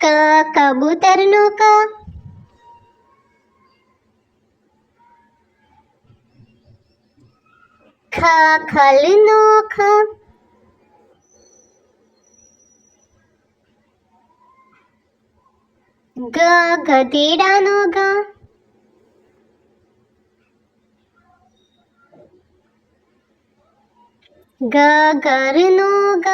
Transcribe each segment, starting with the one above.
ક કબૂતરનો ક, ખ ખલનો ખ, ગ ગધેડાનો ગ, ગ ઘરનો ગ,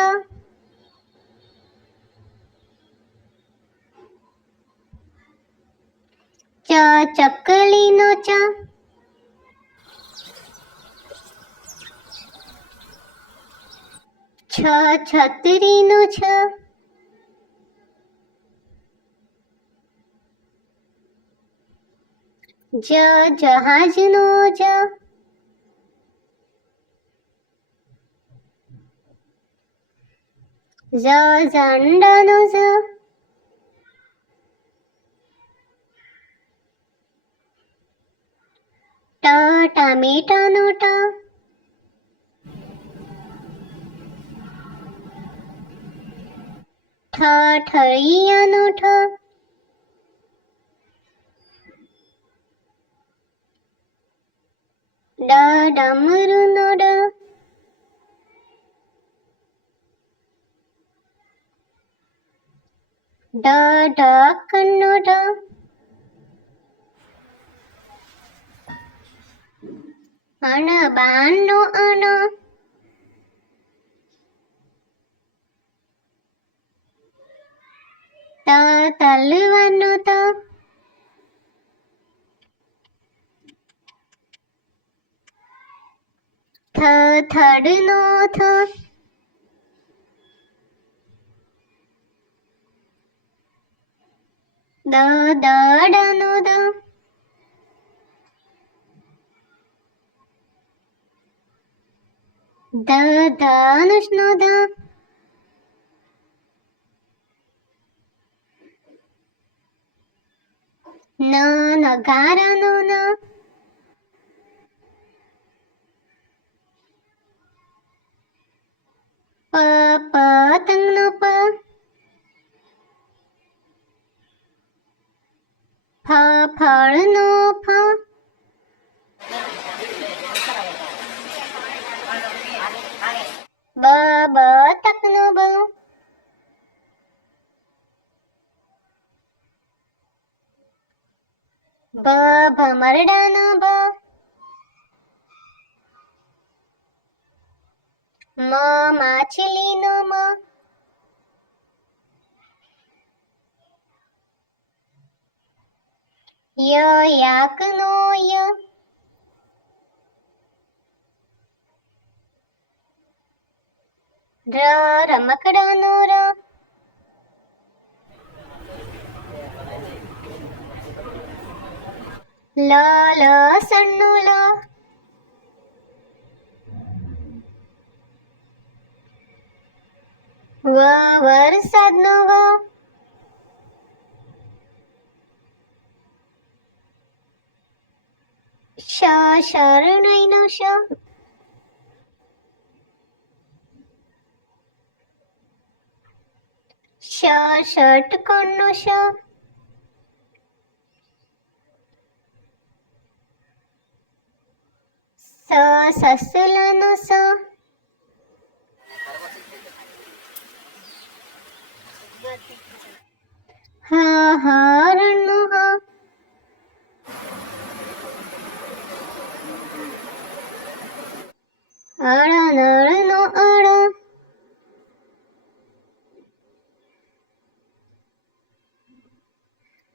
ચ ચકલીનો ચ, છ છત્રીનો છ, જ જહાજનો જ, ઝ ઝંડાનો ઝ, ટ ટામેટાનો ટ, ઠ ઠળિયાનો ઠ, ડ ડમરુનો ડ, ઢ ઢક્કણનો ઢ, અણ બાણનો અણ, ત તલવારનો ત, થ થડનો થ, દ દડાનો દ, ધ ધનુષનો ધ, ન નગારાનો ન, પ પતંગનો પ, ફ ફળનો ફ, બ બતકનો બ, ભ ભમરડાનો ભ, મ માછલીનો મ, ય યાકનો ય, ર રમકડાનો ર, લ લસણનો લ, વ વરસાદનો વ, શ શરણાઈનો શ, ષ ષટકોણનો ષ, સ સસલાનો સ, હ હરણનો હ, અળ નળનો અળ,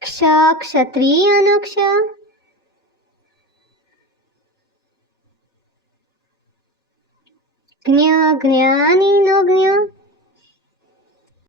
ક્ષ ક્ષત્રિયનો ક્ષ, જ્ઞ જ્ઞાનીનો જ્ઞ,